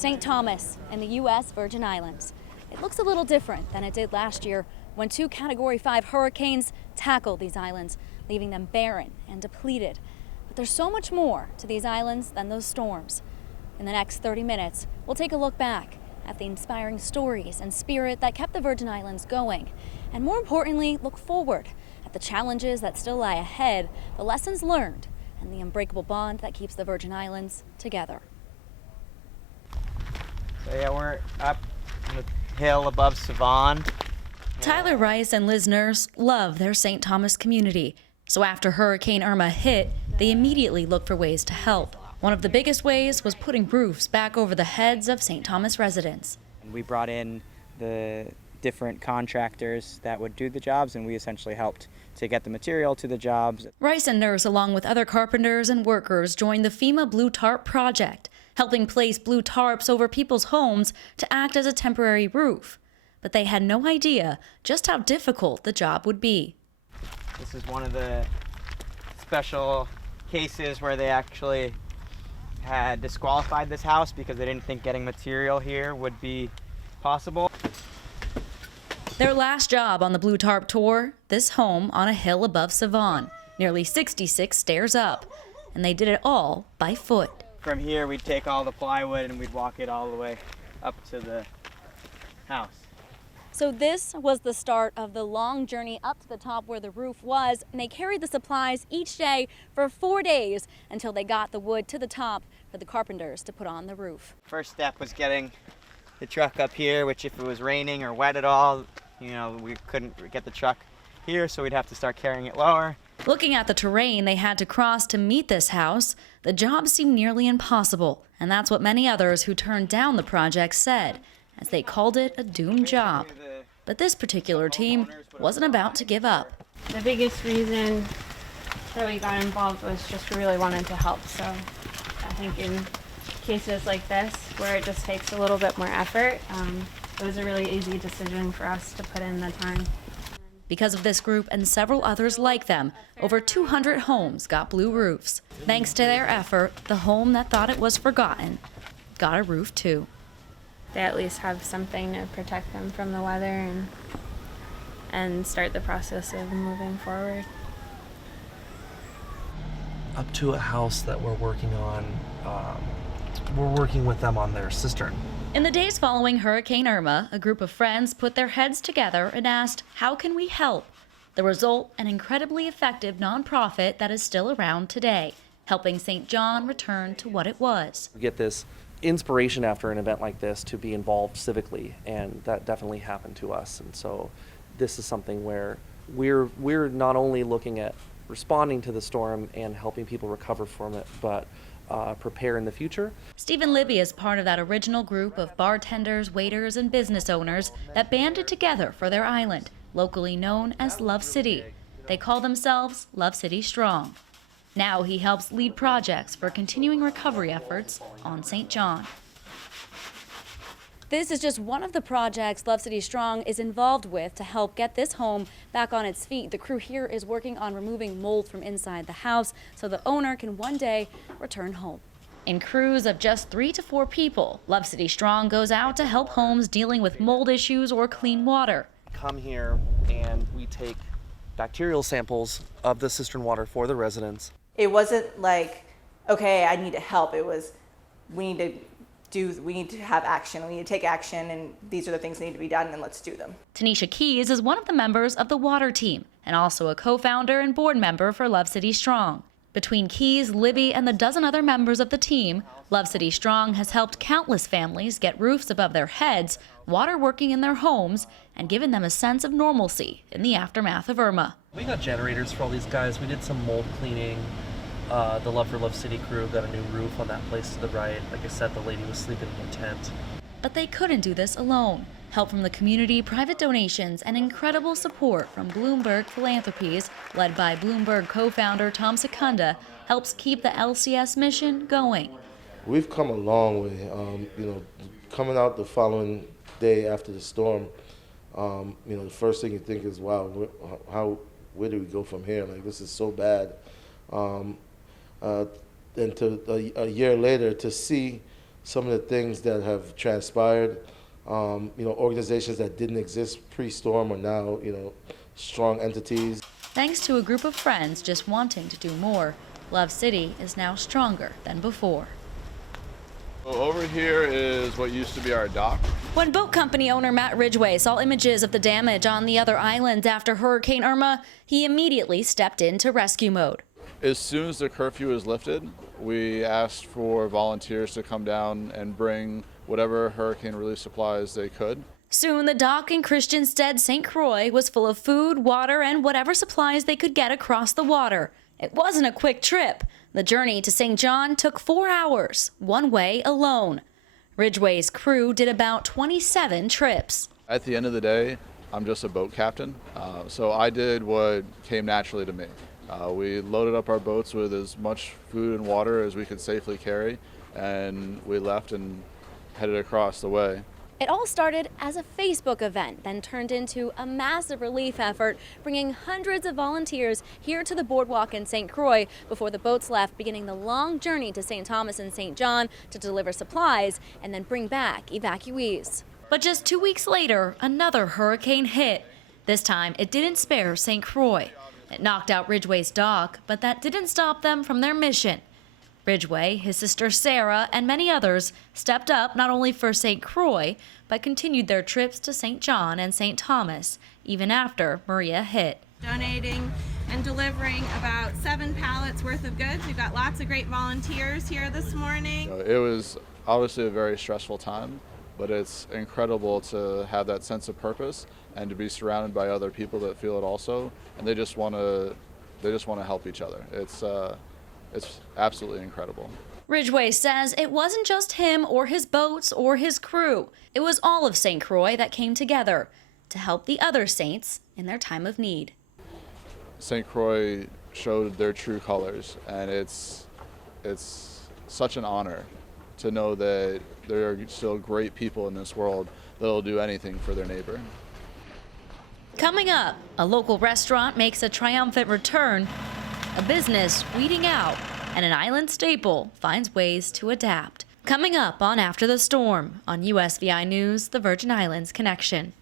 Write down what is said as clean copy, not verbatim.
St. Thomas in the U.S. Virgin Islands. It looks a little different than it did last year when 2 Category 5 hurricanes tackled these islands, leaving them barren and depleted. But there's so much more to these islands than those storms. In the next 30 minutes, we'll take a look back at the inspiring stories and spirit that kept the Virgin Islands going. And more importantly, look forward at the challenges that still lie ahead, the lessons learned, and the unbreakable bond that keeps the Virgin Islands together. So yeah, we're up on the hill above Savon. Tyler Rice and Liz Nurse love their St. Thomas community. So after Hurricane Irma hit, they immediately looked for ways to help. One of the biggest ways was putting roofs back over the heads of St. Thomas residents. We brought in the different contractors that would do the jobs, and we essentially helped to get the material to the jobs. Rice and Nurse, along with other carpenters and workers, joined the FEMA Blue Tarp project, helping place blue tarps over people's homes to act as a temporary roof. But they had no idea just how difficult the job would be. This is one of the special cases where they actually had disqualified this house because they didn't think getting material here would be possible. Their last job on the Blue Tarp tour, this home on a hill above Savon, nearly 66 stairs up, and they did it all by foot. From here, we'd take all the plywood and we'd walk it all the way up to the house. So this was the start of the long journey up to the top where the roof was, and they carried the supplies each day for 4 days until they got the wood to the top for the carpenters to put on the roof. First step was getting the truck up here, which if it was raining or wet at all, we couldn't get the truck here, so we'd have to start carrying it lower. Looking at the terrain they had to cross to meet this house, the job seemed nearly impossible, and that's what many others who turned down the project said, as they called it a doomed job. But this particular team wasn't about to give up. The biggest reason that we got involved was just we really wanted to help. So I think in cases like this, where it just takes a little bit more effort, it was a really easy decision for us to put in the time. Because of this group and several others like them, over 200 homes got blue roofs. Thanks to their effort, the home that thought it was forgotten got a roof too. They at least have something to protect them from the weather and start the process of moving forward. Up to a house that we're working on, we're working with them on their cistern. In the days following Hurricane Irma, a group of friends put their heads together and asked, how can we help? The result, an incredibly effective nonprofit that is still around today, helping St. John return to what it was. We get this inspiration after an event like this to be involved civically, and that definitely happened to us. And so this is something where we're not only looking at responding to the storm and helping people recover from it, but prepare in the future. Stephen Libby is part of that original group of bartenders, waiters, and business owners that banded together for their island, locally known as Love City. They call themselves Love City Strong. Now he helps lead projects for continuing recovery efforts on St. John. This is just one of the projects Love City Strong is involved with to help get this home back on its feet. The crew here is working on removing mold from inside the house so the owner can one day return home. In crews of just 3 to 4 people, Love City Strong goes out to help homes dealing with mold issues or clean water. Come here and we take bacterial samples of the cistern water for the residents. It wasn't like, okay, I need to help. It was, we need to have action. We need to take action, and these are the things that need to be done, and let's do them. Tanisha Keys is one of the members of the water team and also a co-founder and board member for Love City Strong. Between Keys, Libby, and the dozen other members of the team, Love City Strong has helped countless families get roofs above their heads, water working in their homes, and given them a sense of normalcy in the aftermath of Irma. We got generators for all these guys. We did some mold cleaning. The Love for Love City crew got a new roof on that place to the right. Like I said, the lady was sleeping in a tent. But they couldn't do this alone. Help from the community, private donations, and incredible support from Bloomberg Philanthropies, led by Bloomberg co-founder Tom Secunda, helps keep the LCS mission going. We've come a long way. Coming out the following day after the storm, the first thing you think is, wow, where do we go from here? Like, this is so bad. And a year later to see some of the things that have transpired. Organizations that didn't exist pre-storm are now, strong entities. Thanks to a group of friends just wanting to do more, Love City is now stronger than before. Over here is what used to be our dock. When boat company owner Matt Ridgway saw images of the damage on the other islands after Hurricane Irma, he immediately stepped into rescue mode. As soon as the curfew was lifted, we asked for volunteers to come down and bring whatever hurricane relief supplies they could. Soon, the dock in Christiansted, St. Croix was full of food, water, and whatever supplies they could get across the water. It wasn't a quick trip. The journey to St. John took 4 hours, one way alone. Ridgway's crew did about 27 trips. At the end of the day, I'm just a boat captain, so I did what came naturally to me. We loaded up our boats with as much food and water as we could safely carry, and we left and headed across the way. It all started as a Facebook event, then turned into a massive relief effort, bringing hundreds of volunteers here to the boardwalk in St. Croix before the boats left, beginning the long journey to St. Thomas and St. John to deliver supplies and then bring back evacuees. But just 2 weeks later, another hurricane hit. This time, it didn't spare St. Croix. It knocked out Ridgway's dock, but that didn't stop them from their mission. Ridgway, his sister Sarah, and many others stepped up not only for St. Croix, but continued their trips to St. John and St. Thomas, even after Maria hit. Donating and delivering about 7 pallets worth of goods. We've got lots of great volunteers here this morning. It was obviously a very stressful time, but it's incredible to have that sense of purpose and to be surrounded by other people that feel it also, and they just want to help each other. It's absolutely incredible. Ridgway says it wasn't just him or his boats or his crew. It was all of St. Croix that came together to help the other saints in their time of need. St. Croix showed their true colors, and it's such an honor to know that there are still great people in this world that will do anything for their neighbor. Coming up, a local restaurant makes a triumphant return, a business weeding out, and an island staple finds ways to adapt. Coming up on After the Storm on USVI News, the Virgin Islands Connection.